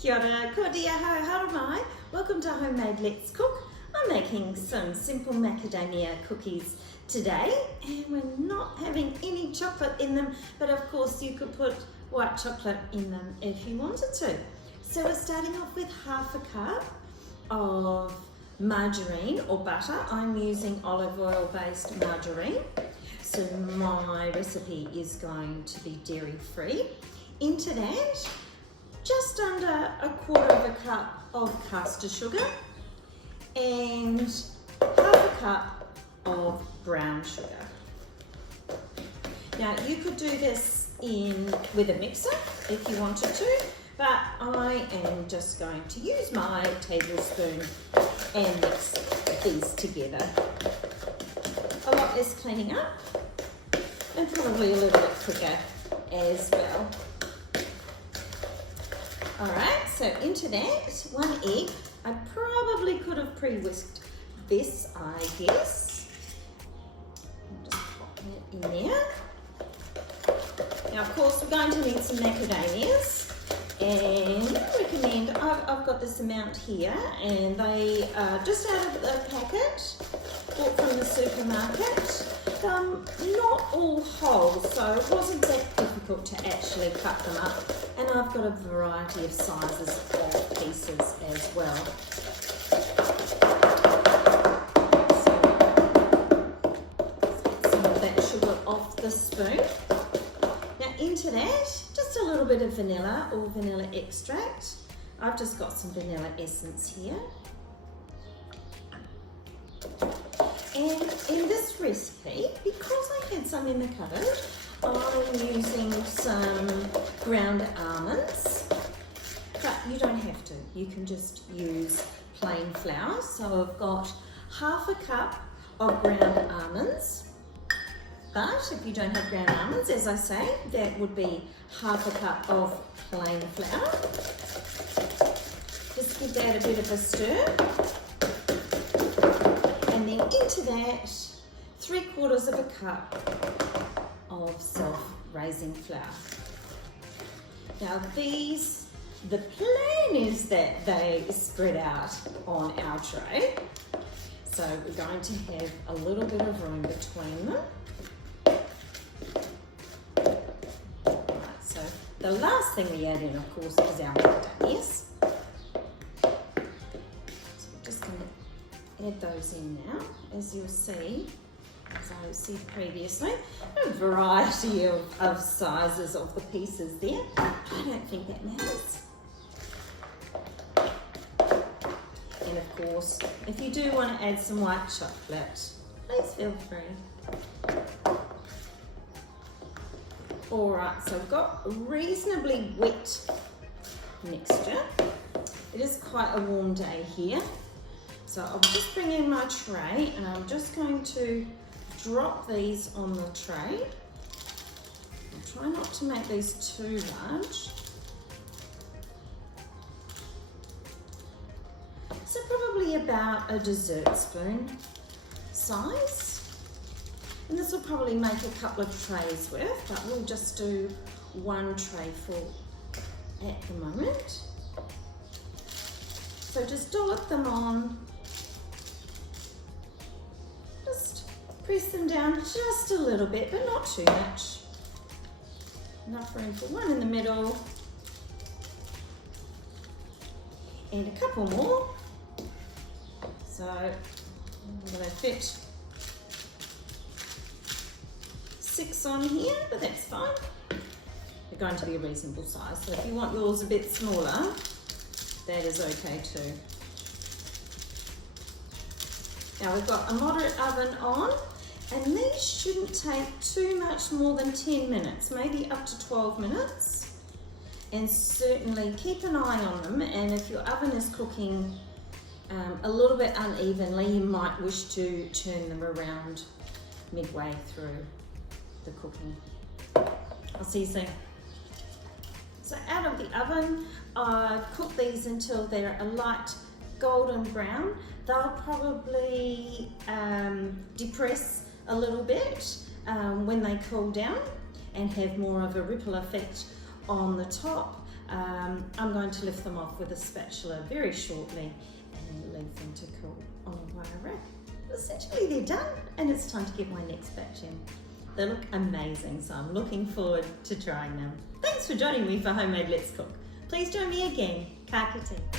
Kia ora, ko dia hau haramai. Welcome to Homemade Let's Cook. I'm making some simple macadamia cookies today, and we're not having any chocolate in them, but of course you could put white chocolate in them if you wanted to. So we're starting off with half a cup of margarine or butter. I'm using olive oil based margarine, so my recipe is going to be dairy free. Into that, just under a quarter of a cup of caster sugar and half a cup of brown sugar. Now you could do this with a mixer if you wanted to, but I am just going to use my tablespoon and mix these together. A lot less cleaning up and probably a little bit quicker as well. Alright, so into that, 1 egg. I probably could have pre-whisked this, I guess. I'll just pop that in there. Now, of course, we're going to need some macadamias, and I recommend, I've got this amount here, and they are just out of the packet, bought from the supermarket. Not all whole, so it wasn't that difficult to actually cut them up, and I've got a variety of sizes of pieces as well. So, some of that sugar off the spoon. Now into that, just a little bit of vanilla or vanilla extract. I've just got some vanilla essence here. And in this recipe, because I had some in the cupboard, I'm using some ground almonds, but you don't have to. You can just use plain flour. So I've got half a cup of ground almonds, but if you don't have ground almonds, as I say, that would be half a cup of plain flour. Just give that a bit of a stir. And then into that, 3/4 of a cup of self-raising flour. Now these, the plan is that they spread out on our tray. So we're going to have a little bit of room between them. Right, so the last thing we add in, of course, is our macadamias. So we're just going to add those in now, as you'll see, as I said previously, a variety of sizes of the pieces there. I don't think that matters. And of course, if you do want to add some white chocolate, please feel free. Alright, so I've got a reasonably wet mixture. It is quite a warm day here. So I'll just bring in my tray, and I'm just going to drop these on the tray. I'll try not to make these too large. So probably about a dessert spoon size. And this will probably make a couple of trays worth, but we'll just do one tray full at the moment. So just dollop them on. Press them down just a little bit, but not too much. Enough room for one in the middle. And a couple more. So I'm going to fit 6 on here, but that's fine. They're going to be a reasonable size. So if you want yours a bit smaller, that is okay too. Now we've got a moderate oven on, and these shouldn't take too much more than 10 minutes, maybe up to 12 minutes. And certainly keep an eye on them, and if your oven is cooking a little bit unevenly, you might wish to turn them around midway through the cooking. I'll see you soon. So out of the oven, I've cooked these until they're a light golden brown. They'll probably depress a little bit when they cool down and have more of a ripple effect on the top. I'm going to lift them off with a spatula very shortly and leave them to cool on a wire rack. Essentially they're done and it's time to get my next batch in. They look amazing, so I'm looking forward to trying them. Thanks for joining me for Homemade Let's Cook. Please join me again. Ka kite.